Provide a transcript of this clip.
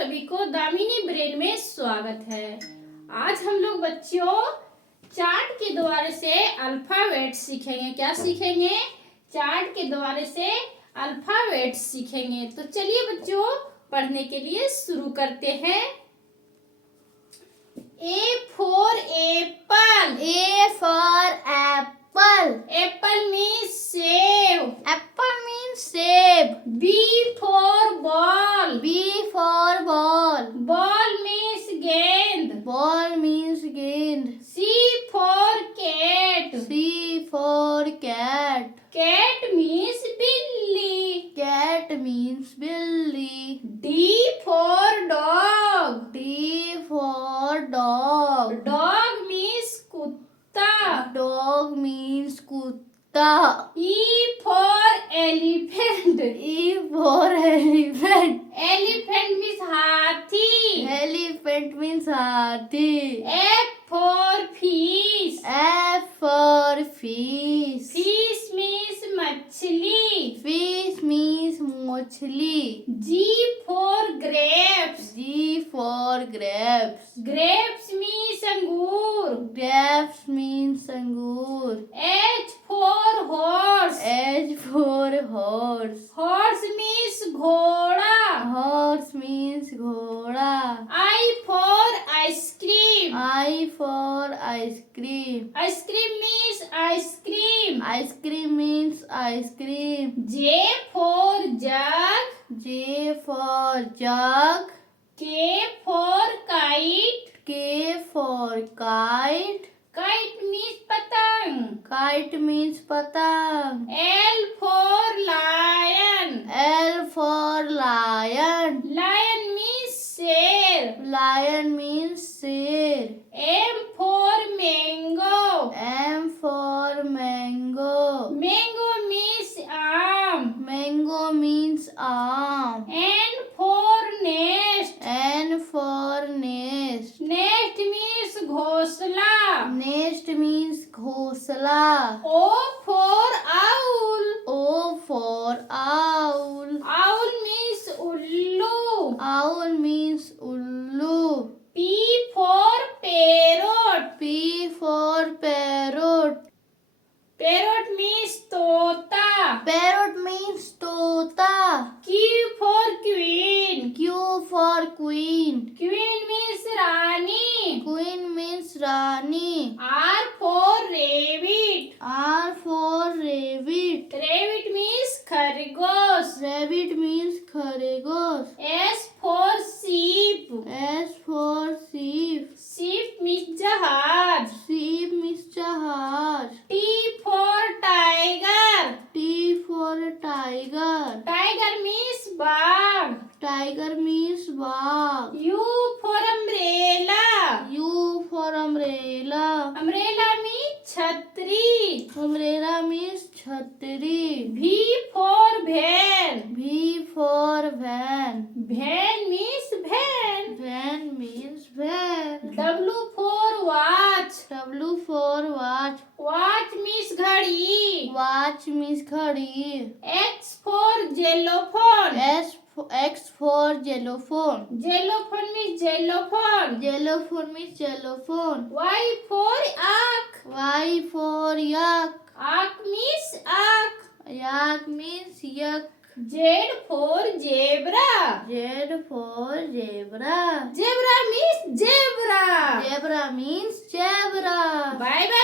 सभी को दामिनी ब्रेन में स्वागत है। आज हम लोग बच्चों चार्ट के द्वारा से अल्फाबेट सीखेंगे। क्या सीखेंगे? चार्ट के द्वारा से अल्फाबेट सीखेंगे। तो चलिए बच्चों पढ़ने के लिए शुरू करते हैं। A for apple. A for apple. Apple means save. Apple means save. B for ball. B for ball. Ball means gend. Ball means gend. C for cat. C for cat. Cat means billy. Cat means billy. D for dog. D for dog. Dog means kutta. Dog means kutta. E for elephant. E for elephant. Elephant means hathi. Elephant means hathi. F for fish. F for fish. Fish means machli. Fish means machli. G for grapes. G for grapes. Grapes means angur. Grapes means angur. H for horse. H for horse. Horse means ghoda. Horse means ghoda. I for ice cream. I for ice cream. Ice cream means ice cream. Ice cream means ice cream. J for jug. J for jug. K for kite. K for kite. Kite means patang. Kite means patang. L for lion. L for lion. Lion means sher. Lion means sher. M for mango. M for mango. Mango means aam. Mango means arm. N for nest. N for nest. Nest means ghosla. Nest means ghosla. O for owl. O for owl. Owl means ullu. Owl means ullu. P for parrot. P for parrot. Parrot means tota. Parrot means tota. Q for queen. Q for queen. Queen means rani. Queen means Rani. R for rabbit. R for rabbit. Rabbit means khargosh. Rabbit means khargosh. S for sheep. S for sheep. Sheep means jahaz. Sheep means jahaz. T for tiger. T for tiger. Tiger means bag. Tiger means bag. U for umbrella. U for umbrella. Umbrella means chhatri. Umbrella means chhatri. V for van. V for van. Van means van. Van means van. W for watch. W for watch. Watch means घड़ी. Watch means घड़ी. X for xylophone. X for xylophone. Xylophone means xylophone. Xylophone means xylophone. Y for yak. Y for yak. Yak means yak. Yak means yak. Z for zebra. Z for zebra. Zebra means zebra. Zebra means zebra. Bye bye.